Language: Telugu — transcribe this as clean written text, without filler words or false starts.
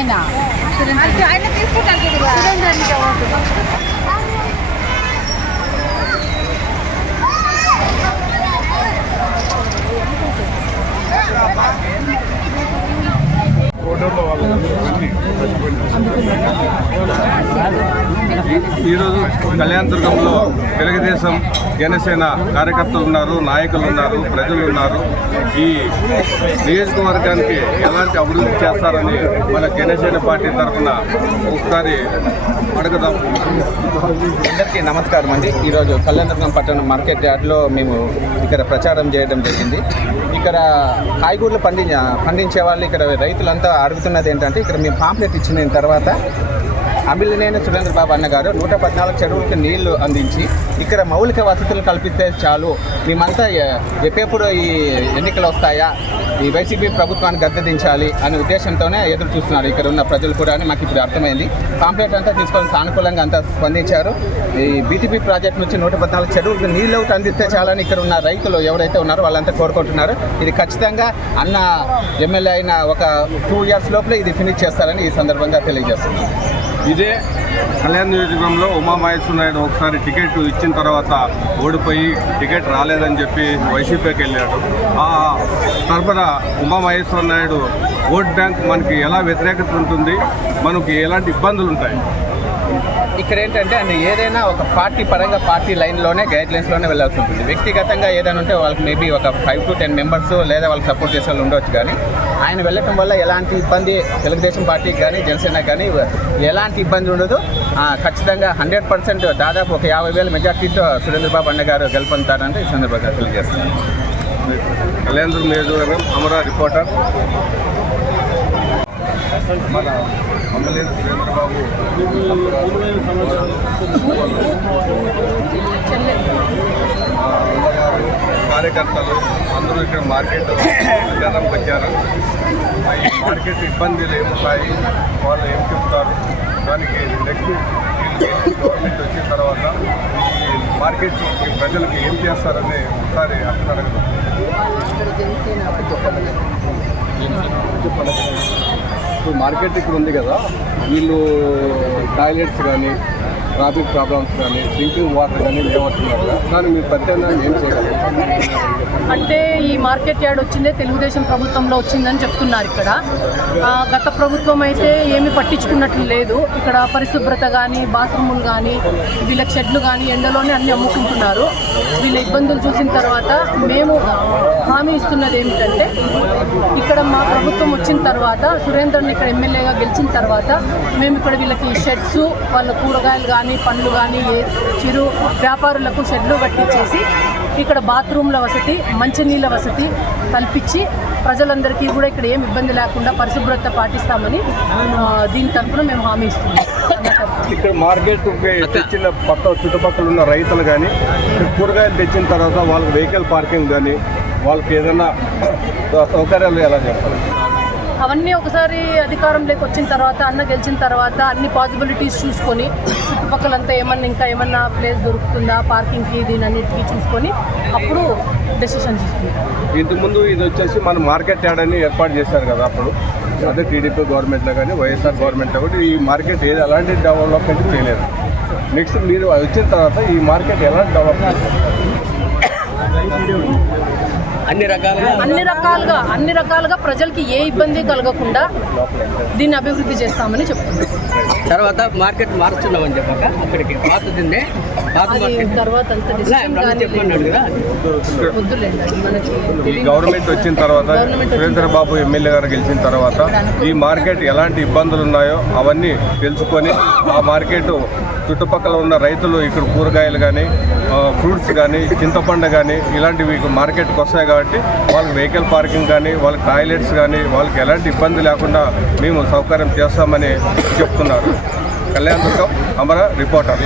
నేనా ఆయన తీసుకుంటాను ఈరోజు కళ్యాణదుర్గంలో తెలుగుదేశం జనసేన కార్యకర్తలు ఉన్నారు, నాయకులు ఉన్నారు, ప్రజలు ఉన్నారు. ఈ నియోజకవర్గానికి ఎలాంటి అభివృద్ధి చేస్తారని మన జనసేన పార్టీ తరఫున ఒకసారి అడుగుదాం. అందరికీ నమస్కారం అండి. ఈరోజు కళ్యాణదుర్గం పట్టణం మార్కెట్ యార్డ్లో మేము ఇక్కడ ప్రచారం చేయడం జరిగింది. ఇక్కడ కాయగూరలు పండించే వాళ్ళు ఇక్కడ రైతులంతా అడుగుతున్నది ఏంటంటే, ఇక్కడ మేము పాంప్లెట్ ఇచ్చిన తర్వాత అమిలినేని సురేంద్ర బాబు అన్న గారు 114 చెరువులకు నీళ్లు అందించి ఇక్కడ మౌలిక వసతులు కల్పిస్తే చాలు, మేమంతా ఎప్పుడు ఈ ఎన్నికలు వస్తాయా, ఈ వైసీపీ ప్రభుత్వాన్ని గద్దెదించాలి అనే ఉద్దేశంతోనే ఎదురు చూస్తున్నారు ఇక్కడ ఉన్న ప్రజలు కూడా అని మాకు ఇప్పుడు అర్థమైంది. పాంప్లెట్ అంతా తీసుకొని సానుకూలంగా అంతా స్పందించారు. ఈ బీటీపీ ప్రాజెక్ట్ నుంచి 114 చెరువులకు నీళ్ళు ఒకటి అందిస్తే చాలని ఇక్కడ ఉన్న రైతులు ఎవరైతే ఉన్నారో వాళ్ళంతా కోరుకుంటున్నారు. ఇది ఖచ్చితంగా అన్న ఎమ్మెల్యే అయిన ఒక 2 years లోపలే ఇది ఫినిష్ చేస్తారని ఈ సందర్భంగా తెలియజేస్తున్నారు. ఇదే కళ్యాణ నియోజకవర్గంలో ఉమామహేశ్వర నాయుడు ఒకసారి టికెట్ ఇచ్చిన తర్వాత ఓడిపోయి టికెట్ రాలేదని చెప్పి వైసీపీకి వెళ్ళాడు. ఆ తరఫున ఉమామహేశ్వర నాయుడు ఓట్ బ్యాంక్ మనకి ఎలా వ్యతిరేకత ఉంటుంది, మనకి ఎలాంటి ఇబ్బందులు ఉంటాయి? ఇక్కడ ఏంటంటే ఏదైనా ఒక పార్టీ పరంగా పార్టీ లైన్లోనే గైడ్లైన్స్లోనే వెళ్ళాల్సి ఉంటుంది. వ్యక్తిగతంగా ఏదైనా ఉంటే వాళ్ళకి మేబీ ఒక 5 to 10 మెంబర్స్ లేదా వాళ్ళకి సపోర్ట్ చేసే వాళ్ళు ఉండవచ్చు. కానీ ఆయన వెళ్ళటం వల్ల ఎలాంటి ఇబ్బంది తెలుగుదేశం పార్టీకి కానీ జనసేన కానీ ఎలాంటి ఇబ్బంది ఉండదు. ఖచ్చితంగా 100% దాదాపు ఒక 50,000 మెజార్టీతో సురేంద్ర బాబు అన్న గారు గెలుపొందుతారంటే ఈ సందర్భంగా తెలియజేస్తారు. కళ్యాణదుర్గం నియోజకవర్గం అమరా రిపోర్టర్. మన అమ్మలేని సురేంద్రబాబు కార్యకర్తలు అందరూ ఇక్కడ మార్కెట్ ప్రచారంకి వచ్చారు. ఈ మార్కెట్ ఇబ్బందులు ఏముంటాయి, వాళ్ళు ఏం చెప్తారు, దానికి నెక్స్ట్ గవర్నమెంట్ వచ్చిన తర్వాత ఈ మార్కెట్ ప్రజలకు ఏం చేస్తారని ఒకసారి అర్థం అడగదు. ఇప్పుడు మార్కెట్ ఇక్కడ ఉంది కదా, వీళ్ళు టాయిలెట్స్ కానీ ట్రాఫిక్ ప్రాబ్లమ్స్ కానీ డ్రింకింగ్ వాటర్ కానీ లేవట్టున్నారు కదా, దాన్ని మీరు ప్రత్యేకంగా ఏం చేయగలరు? అంటే ఈ మార్కెట్ యార్డ్ వచ్చిందే తెలుగుదేశం ప్రభుత్వంలో వచ్చిందని చెప్తున్నారు. ఇక్కడ గత ప్రభుత్వం అయితే ఏమి పట్టించుకున్నట్లు లేదు. ఇక్కడ పరిశుభ్రత కానీ బాత్రూములు కానీ వీళ్ళకి షెడ్లు కానీ ఎండలోనే అన్నీ అమ్ముకుంటున్నారు. వీళ్ళ ఇబ్బందులు చూసిన తర్వాత మేము హామీ ఇస్తున్నది ఏమిటంటే, ఇక్కడ మా ప్రభుత్వం వచ్చిన తర్వాత సురేంద్రని ఇక్కడ ఎమ్మెల్యేగా గెలిచిన తర్వాత మేము ఇక్కడ వీళ్ళకి షెడ్స్, వాళ్ళ కూరగాయలు కానీ పండ్లు కానీ చిరు వ్యాపారులకు షెడ్లు కట్టించేసి ఇక్కడ బాత్రూమ్ల వసతి, మంచినీళ్ళ వసతి కల్పించి ప్రజలందరికీ కూడా ఇక్కడ ఏం ఇబ్బంది లేకుండా పరిశుభ్రత పాటిస్తామని దీని తరఫున మేము హామీ ఇస్తున్నాం. ఇక్కడ మార్కెట్ తెచ్చిన చుట్టుపక్కల ఉన్న రైతులు కానీ కూరగాయలు తెచ్చిన తర్వాత వాళ్ళకి వెహికల్ పార్కింగ్ కానీ వాళ్ళకి ఏదైనా సౌకర్యాలు ఎలా చేస్తారు? అవన్నీ ఒకసారి అధికారంలోకి వచ్చిన తర్వాత అన్న గెలిచిన తర్వాత అన్ని పాసిబిలిటీస్ చూసుకొని చుట్టుపక్కలంతా ఇంకా ఏమన్నా ప్లేస్ దొరుకుతుందా పార్కింగ్కి, దీని అన్నిటికీ చూసుకొని అప్పుడు డెసిషన్ తీసుకుంటాం. ఇంతకుముందు ఇది వచ్చేసి మన మార్కెట్ యార్డ్ అని ఏర్పాటు చేశారు కదా, అప్పుడు అదే టీడీపీ గవర్నమెంట్లో కానీ వైఎస్ఆర్ గవర్నమెంట్లో కూడా ఈ మార్కెట్ ఏది అలాంటి డెవలప్మెంట్ చేయలేదు. నెక్స్ట్ మీరు వచ్చిన తర్వాత ఈ మార్కెట్ ఎలాంటి డెవలప్మెంట్? అన్ని రకాలుగా ప్రజలకి ఏ ఇబ్బంది కలగకుండా దీన్ని అభివృద్ధి చేస్తామని చెప్తున్నాం. తర్వాత మార్కెట్ మారుస్తున్నామని చెప్పాక అక్కడికి పాతదిందే తర్వాత ఈ గవర్నమెంట్ వచ్చిన తర్వాత సురేంద్ర బాబు ఎమ్మెల్యే గారు గెలిచిన తర్వాత ఈ మార్కెట్ ఎలాంటి ఇబ్బందులు ఉన్నాయో అవన్నీ తెలుసుకొని ఆ మార్కెట్ చుట్టుపక్కల ఉన్న రైతులు ఇక్కడ కూరగాయలు కానీ ఫ్రూట్స్ కానీ చింతపండు కానీ ఇలాంటివి మార్కెట్కి వస్తాయి కాబట్టి వాళ్ళకి వెహికల్ పార్కింగ్ కానీ వాళ్ళకి టాయిలెట్స్ కానీ వాళ్ళకి ఎలాంటి ఇబ్బంది లేకుండా మేము సౌకర్యం చేస్తామని చెప్తున్నారు. కళ్యాణదుర్గం అమర రిపోర్టర్.